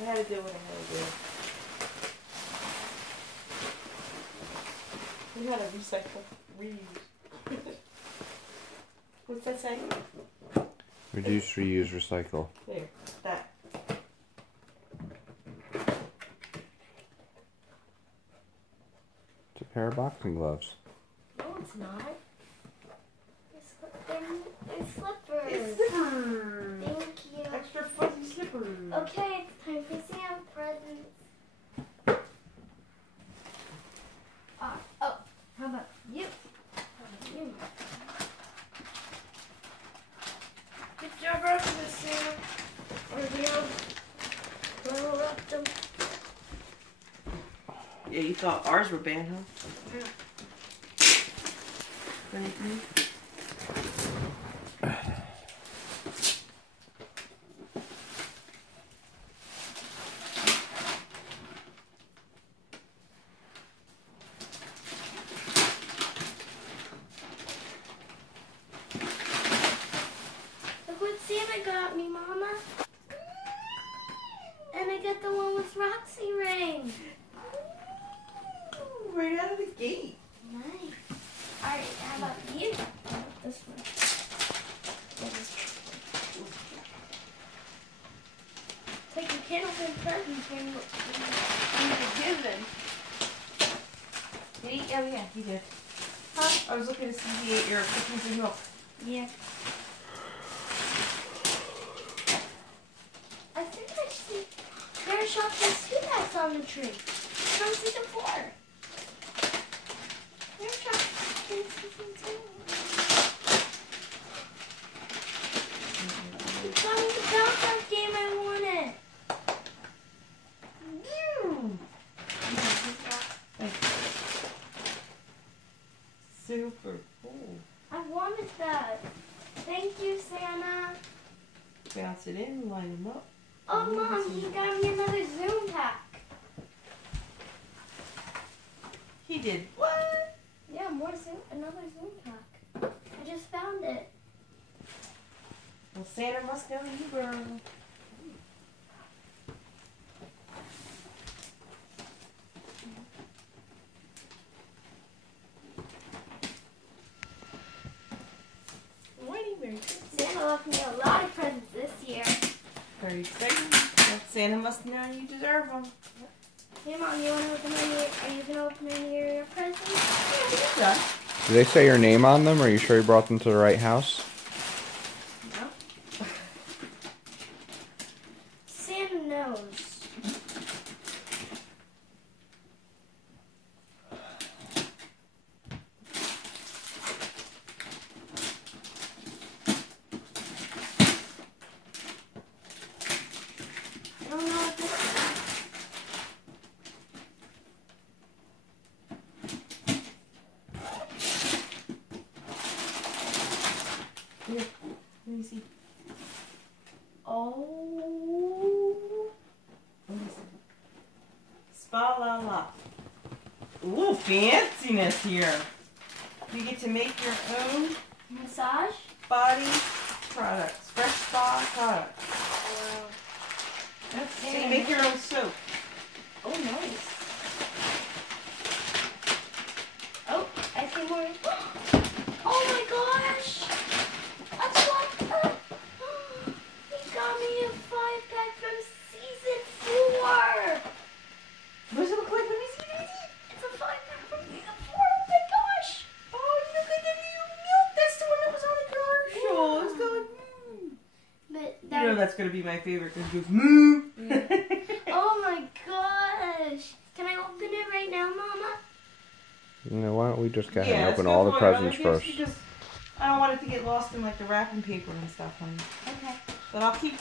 I had to do what I had to do. You gotta recycle, reuse. What's that say? Reduce, reuse, recycle. There, that. It's a pair of boxing gloves. No, it's not. They're slippers. It's slippers. Thank you. Extra fuzzy slippers. Okay, it's time for Sam presents. Oh, how about you? Good job wrapping this, Sam. Or you well wrapped them. Yeah, you thought ours were bad, huh? Yeah. Anything? Look what Santa got me, Mama. And I got the one with Roxy ring. Ooh, right out of the gate. Nice. Alright, how about you? This one. It's like you can't open presents when you're given. Did he? Oh yeah, he did. Huh? I was looking to see if he ate your cookies and milk. Yeah. I think I see there's Shopkins 2 that's on the tree. From season 4. There's Shopkins season 2. It's on the Belfast game I wanted. Super cool. I wanted that. Thank you, Santa. Bounce it in, line them up. Oh, Mom, he got me another Zoom pack. He did what? Yeah, another Zoom pack. I just found it. Well, Santa must know you, girl. Very Santa left me a lot of presents this year. very exciting. Well, Santa must know you deserve them. Hey, Mom, you want to open any? Are you gonna open any of your presents? Yeah, you're done. Do they say your name on them? Are you sure you brought them to the right house? No. Santa knows. I don't know what this is. Here, let me see. Oh. Let me see. Spa la la. Ooh, fanciness here. You get to make your own Massage? body products, fresh spa products. Wow. That's so you make your own soap. Oh, nice. Oh, I see more. Oh my gosh! That's what. He got me a 5-pack from season 4. What does it look like? Let me see. Let me see. It's a 5-pack from season 4. Oh my gosh! Oh, you look like a new milk. That's the one that was on the commercial. Yeah. It's going But You that. know that's going to be my favorite because it goes moo. Oh my gosh! Can I open it right now, Mama? No, why don't we just go ahead and let's open go all the for it. presents Other first? gifts, because I don't want it to get lost in like the wrapping paper and stuff, honey. Okay. But I'll keep